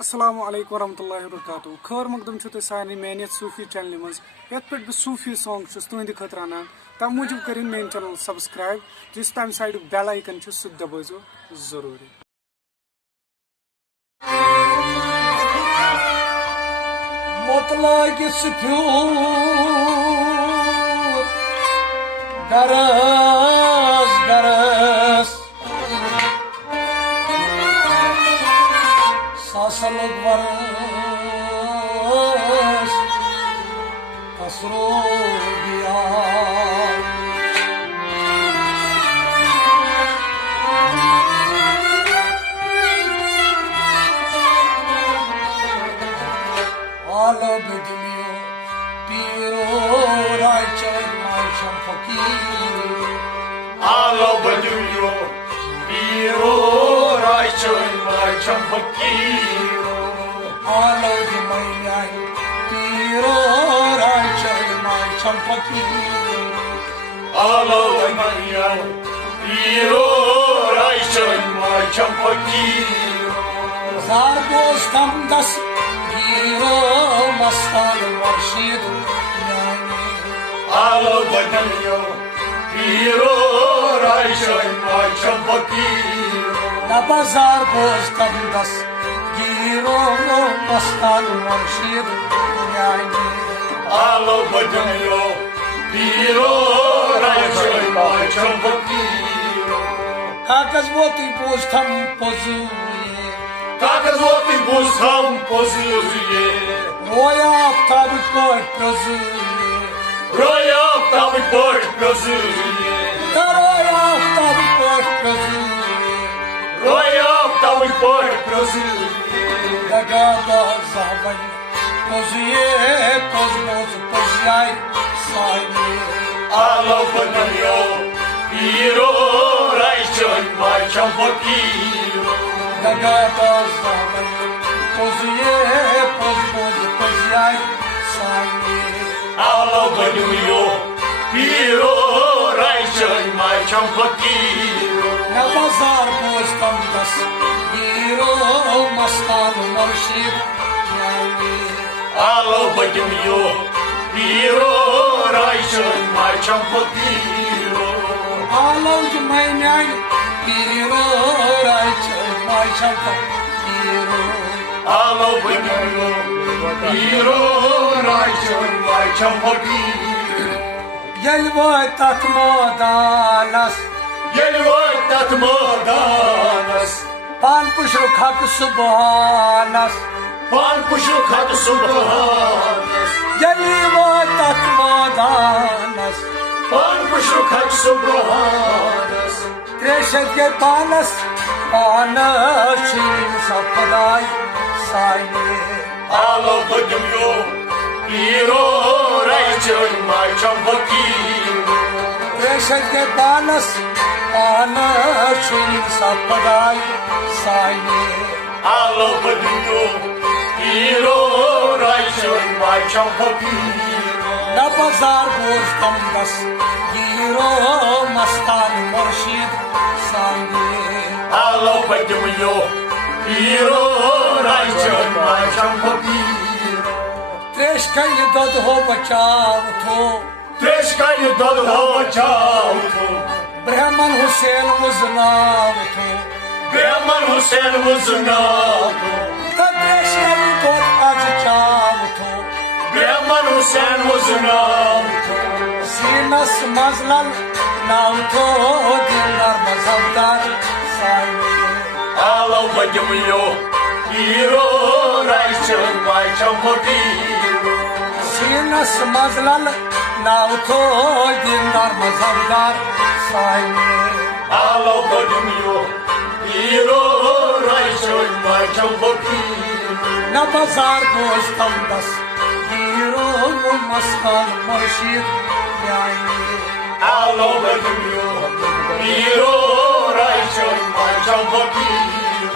अस्सलामु अलैकुम वरहमतुल्लाहि वबरकातुहू। खैर मकदम छो सारे मेन सूफी चैनल मज ये पे सूफी सॉन्ग तुंद खतर अनान तम मूजूब करें मेन चैनल सब्सक्राइब जिस तम साइड बेल आइकन सह दबो जरूरी। गरज गरज सासलग वरस कसरो दिया आलब दिलियो पीरो रायचन मायचन फकीर आलब दिलियो पीरो रायचन मायचन फकीर आलब मैयाय पीरो रायचन मायचन फकीर आलब मैयाय पीरो रायचन मायचन फकीर जार गोस्तम दस गिरो मस्तान मुर्शिद आलब दिलियो पीरो रायचन मायचन फकीर बाजार गोस्तम दस गिरो मस्तान मुर्शिद आलब दिलियो पीरो रायचन मायचन फकीर कागज मोती पोस्तम पोजुए कागज मोती पोस्तम पोजुए रोया आफ्ताब कोट पोजुए रोया आफ्ताब कोट पोजुए रोया आफ्ताब कोट पोजुए रोया आफ्ताब कोट पोजुए लगा बाज़ावन पोजुए पोजनोज पोजाई साइने आलब दिलियो पीरो रायचन मायचन फकीर लगा बाज़ावन पोजुए पोजनोज पोजाई साइने आलब दिलियो पीरो रायचन मायचन फकीर बाजार पोस्तम दस गिरो मस्तान मुर्शिद आलब दिलियो पीरो रायचन मायचन फकीर आलौज मैन्यान पीरो रायचन मायचन फकीर आलब दिलियो पीरो रायचन मायचन फकीर यलवाय तथ मोदानस यलवाय तथ मोदानस पान पुशु खक सुबहानस पान पुशु खक सुबहानस यलवाय तथ मोदानस पान पुशु खक सुबहानस त्रेशत के पानस पानस शिन सफदाई साइने आलब दिलियो पीरो रायचन मायचन फकीर त्रेशत के पानस पानस शिन सफदाई साइने आलब दिलियो पीरो रायचन मायचन फकीर न बाजार गोस्तम दस गिरो मस्तान मुर्शिद साइने आलब दिलियो पीरो रायचन मायचन फकीर त्रेश कई दद हो बचाव थो त्रेश का ये दद हो बचाव थो ब्राह्मण हुसैन मुजनाव थो ब्राह्मण हुसैन मुजनाव थो त्रेश कई दद आज चाव थो ब्राह्मण हुसैन मुजनाव थो सीनस मजलल नाव थो दिलदार मजहबदार साइने आलब दिलियो पीरो रायचन मायचन फकीर सीनस मजलल नाव थो दिलदार मजहबदार साइने आलब दिलियो पीरो रायचन मायचन फकीर न बाजार गोस्तम दस गिरो मस्तान मुर्शिद आलब दिलियो पीरो रायचन मायचन फकीर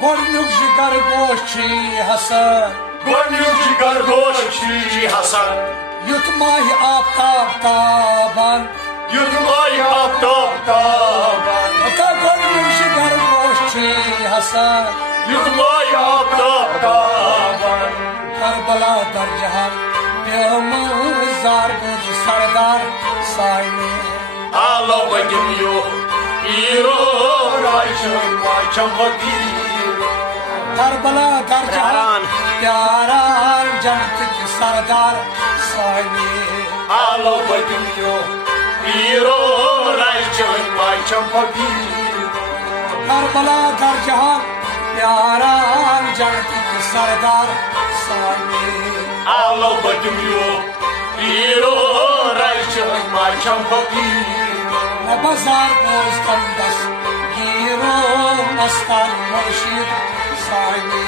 गोरनुक जिगर गोशी हसन गोरनुक जिगर गोशी हसन युत माही आफ्ताब ताबन युत माही आफ्ताब ताबन गोरनुक जिगर गोशी हसन Yutmaya मकाबन करबला दर जहां बेमजार बुद सरदार साइने आलो बगियो हीरो राइशन वाचम वकील करबला दर जहां प्यारा जनत के सरदार साइने आलो बगियो हीरो राइशन वाचम वकील करबला दर जहां प्यारा जनत के सरदार साइने आलो बगियो हीरो राइशन वाचम वकील बाजार पोस्ट कंदस हीरो मस्तान मुर्शिद साइने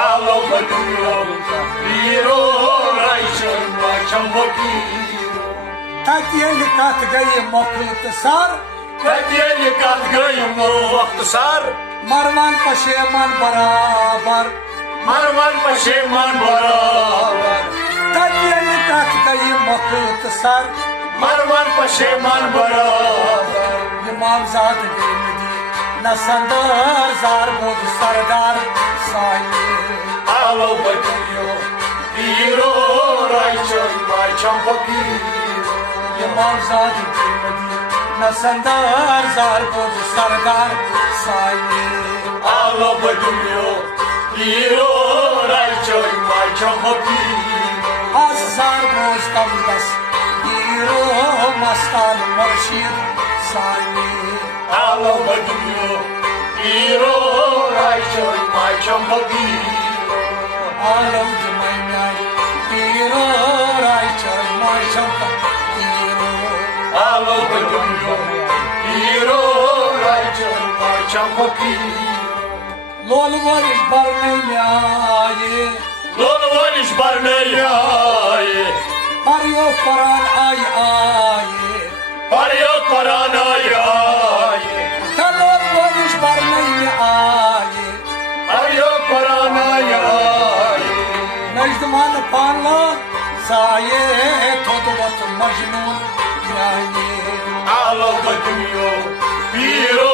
आलो बगियो हीरो राइशन वाचम वकील ततियल कत गई मुख्तसर कतियन कत गई मुख्तसर मरवान पशेमान बराबर मरवन पशेमान बराबर ततियल कत गई मुख्तसर मरवन पशेमान बराबर इमाम जात गई नदी नसंदर जार बुद सरदार साइने आलो बगियो हीरो राइशन वाचम वकील इमाम जात गई नदी नसंदर जार बुद सरदार साइने आलो बगियो हीरो राइशन वाचम वकील आज जार बोझ कम दस हीरो मस्तान मुर्शिद साइने आलो बगियो हीरो राइशन वाचम वकील आलम जमाई हीरो राइचर माशम हीरो आलो बगियो हीरो राइशन वाचम वकील लोल वरिश बरने आए लोन वनिश बरनाये परियो कुरान आए परियो कुरान आये तलोल वरिश बरने आए परियो कुरान आये नजमान पाला साये थोदवत मजनून यानी आलो बगियो हीरो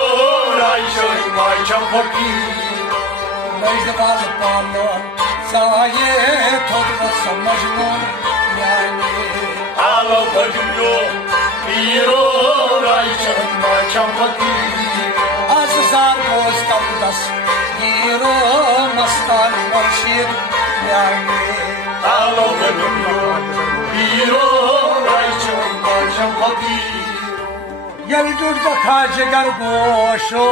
राइशन वाचम वकील नजमान पाला साये थोदवत मजनून यानी आलो बगियो हीरो राइशन वाचम वकील आज जार बोझ कम दस हीरो मस्तान मुर्शिद यानी आलो बगियो हीरो राइशन वाचम वकील यल जुट बखा जिगर गोशो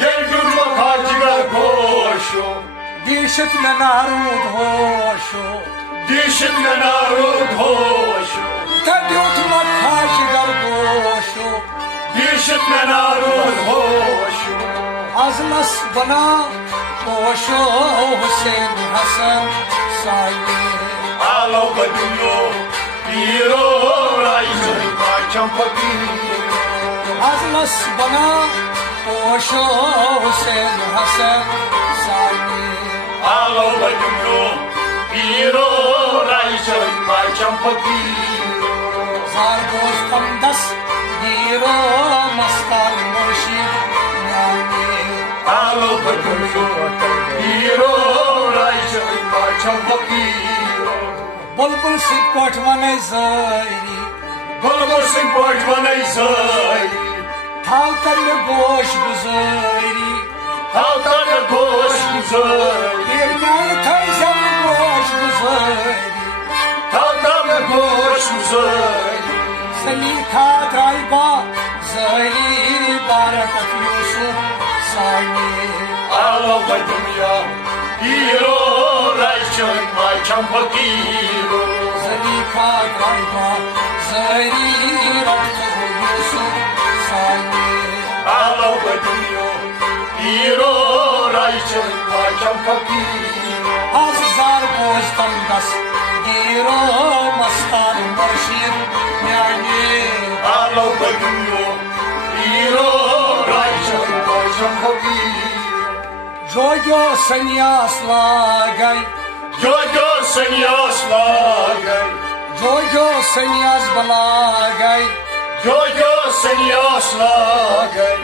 ये जुर्म खाजिगर घोषो दीशत में नारूद होशो दिशत में नारो घोषो तड्यूट मखा जिगर गोशो दिशत में नारो घोषो अजलस बना होशो हुसैन हसन साइने आलो बगियो हीरो राइशन वाचम वकील अजलस बना होशो हुसैन हसन साइने आलो बगियो हीरो राइशन वाचम वकील जार बोझ कम दस हीरो मस्तान मुर्शिद यानी आलो बगियो हीरो राइशन वाचम वकील बुलबुल सिंह पटवने जरी बुलबुल सिंह पटवने सई थाल कर गोश गुजरी Halkan goş güzel, Birden teyzem goş güzeri halkan goş güzel. Selika drayba zeri barakat Yusuf sayni Alo dünya, hiro rayşın mayçam fakiro. Selika drayba zeri barakat Yusuf sayni Alo dünya, hiro rayşın mayçam fakiro. Azizar bozdan das Giro mastan murşid yani Alo dünya, hiro rayşın mayçam fakiro. Jojo sanyas lagay Jojo sen yaslagay, Jojo sanyas balagay Jojo sen yaslagay.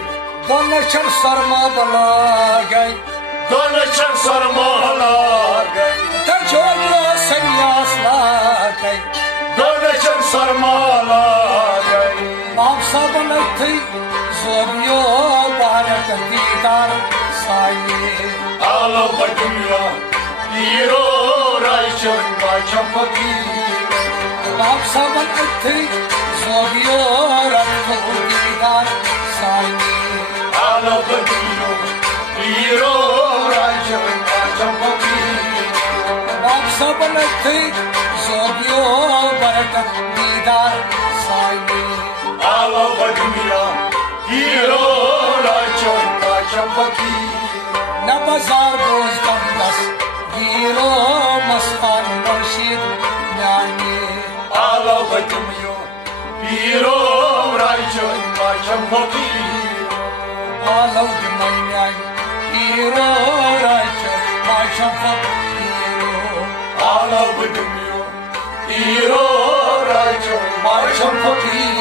Donlaşır sarma balagay Dolaşır sarmalar alayay. Mavsa banatı zobiyo barak didar sayi. Alo badumya, hiro rayşan başam fakir. Mavsa banatı zobiyo rakto didar sayi. Alo badumya, hiro rayşan başam fakir. Mavsa banatı zobiyo barak didar sayi. Alo badumya, hiro rayşan başam fakir. Na bazar roz damdas giro mastan murshid yani. Alo badumya, hiro rayşan başam fakir. Alav dumayay giro racha başam fakiro. Alo badumya, hiro rayşan başam fakir.